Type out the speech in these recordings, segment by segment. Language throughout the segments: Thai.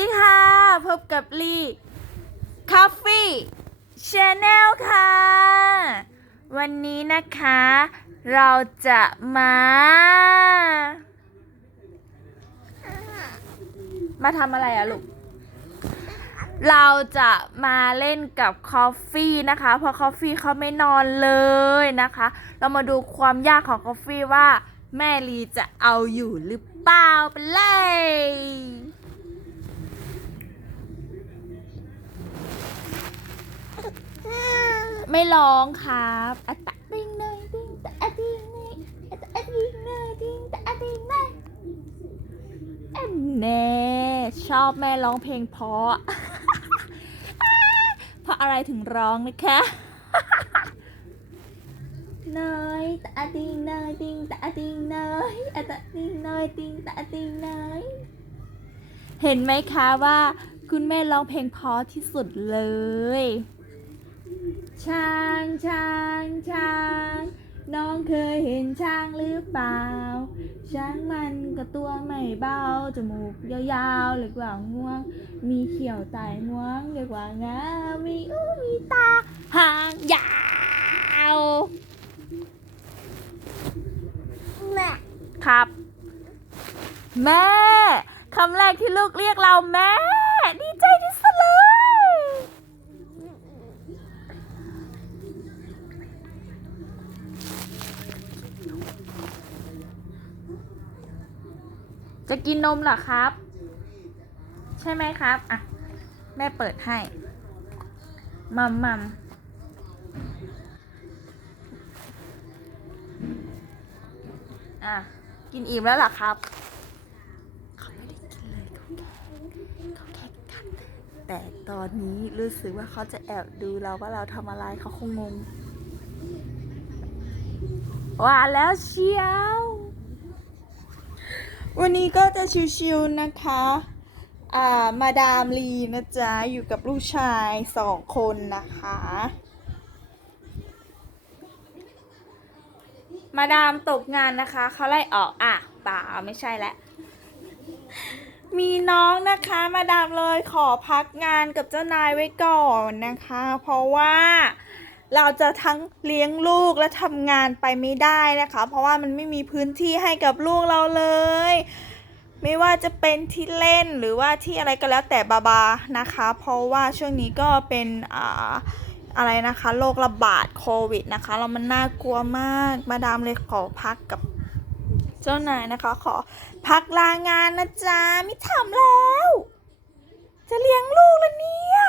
ดีค่ะ พบกับลีคาเฟ่ชาแนลค่ะ วันนี้นะคะ เราจะมา มาทำอะไรอะลูก เราจะมาเล่นกับคอฟฟี่นะคะ เพราะคอฟฟี่เขาไม่นอนเลยนะคะ เรามาดูความยากของคอฟฟี่ว่า แม่ลีจะเอาอยู่หรือเปล่าไปเลย ไม่ร้องครับอะตะดิงเนยดิงตะอะดิงเนยอะตะอะดิงเนยดิงตะอะดิงเนยอันแน่ชอบแม่ร้องเพลงเพราะเพราะอะไรถึงร้องนะคะเนยตะอะดิงเนยดิงตะอะดิงเนยอะตะดิงเนยดิงตะอะดิงเนยเห็นไหมคะว่าคุณแม่ร้องเพลงเพราะที่สุดเลย ช้างช้างช้างน้องเคยเห็นช้างหรือเปล่า ช้างมันก็ตัวไม่เบา จมูกยาวๆเรียกว่าง่วง มีเขียวไต่งวงเรียกว่างามีอู้มีตาหางยาวแม่ครับ แม่คำแรกที่ลูกเรียกเราแม่ จะกินนมเหรอครับ ใช่ไหมครับ อะ แม่เปิดให้ มัมมัมอะ กินอิ่มแล้วเหรอครับเขาไม่ได้กินเลยเขาแค่เขาแค่กัดแต่ตอนนี้รู้สึกว่าเขาจะแอบดูเราว่าเราทำอะไรเขาคงงงว่าแล้วเชียว วันนี้ก็จะชิวๆนะคะ อ่า มาดามลีนะจ๊ะ อยู่กับลูกชายสองคนนะคะ มาดามตกงานนะคะ เขาไล่ออกอะเปล่าไม่ใช่แล้วมีน้องนะคะมาดามเลยขอพักงานกับเจ้านายไว้ก่อนนะคะ เพราะว่า เราจะทั้งเลี้ยงลูกและทำงานไปไม่ได้นะคะ เพราะว่ามันไม่มีพื้นที่ให้กับลูกเราเลย ไม่ว่าจะเป็นที่เล่นหรือว่าที่อะไรก็แล้วแต่บาบานะคะ เพราะว่าช่วงนี้ก็เป็นอ่าอะไรนะคะโรคระบาดโควิดนะคะแล้วมันน่ากลัวมากมาดามเลยขอพักกับเจ้านายนะคะ ขอพักลางานนะจ๊ะไม่ทำแล้ว จะเลี้ยงลูกแล้วเนี่ย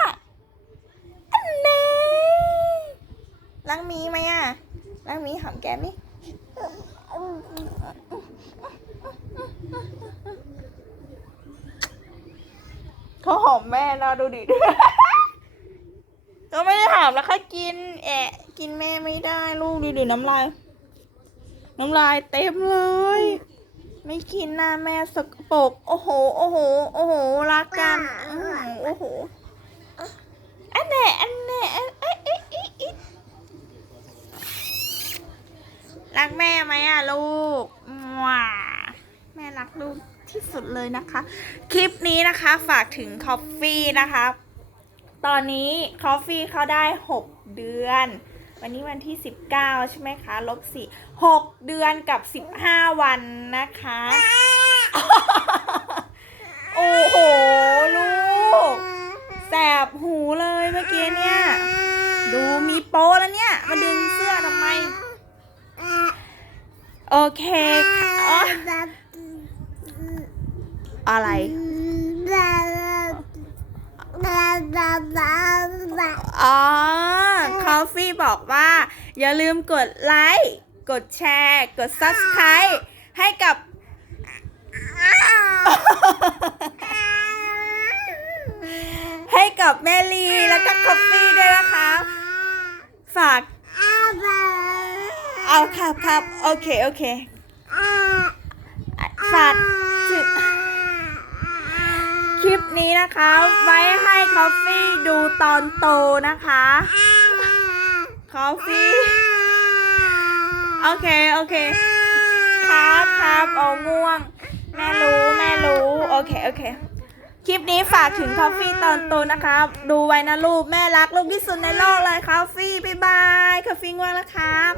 อันเน่ รักหมีไหมอะรักหมีหอมแก้มไหมเขาหอมแม่นะดูดิก็ไม่ได้ถามแล้วค่ะกิน แอะกินแม่ไม่ได้ลูกดูดิน้ำลาย น้ำลายเต็มเลย ไม่กินหน้าแม่สกปรกโอ้โห โอ้โห โอ้โหรักกันอื้อหือโอ้โห อันแน่อันแน่อันเอ๊ะเอ๊ะเอ๊ะเอ๊ะรักแม่ไหมอะ ลูกว้าแม่รักลูกที่สุดเลยนะคะ คลิปนี้นะคะฝากถึงคอฟฟี่นะคะ ตอนนี้คอฟฟี่เขาได้ 6 เดือน วันนี้วันที่ 19 ใช่ไหมคะลบสี่6เดือนกับ 15 วันนะคะ โอ้โห ลูกแสบหูเลยเมื่อกี้เนี่ย ดูมีโปแล้วเนี่ย มาดึงเสื้อทำไม โอเคค่ะอ๋ออะไรอ๋อคอฟฟี่บอกว่า อย่าลืมกดไลค์ กดแชร์ กด Subscribe ให้กับให้กับแม่ลีแล้วก็คอฟฟี่ด้วยนะคะ ฝาก เอาครับครับโอเคโอเคฝากถึงคลิปนี้นะคะ ไว้ให้คอฟฟี่ดูตอนโตนะคะคอฟฟี่โอเคโอเค ครับครับเอาง่วง แม่รู้แม่รู้ โอเคโอเค คลิปนี้ฝากถึงคอฟฟี่ตอนโตนะครับ ดูไว้นะลูกแม่รักลูกที่สุดในโลกเลยคอฟฟี่บ๊ายบายคอฟฟี่ง่วงแล้วครับ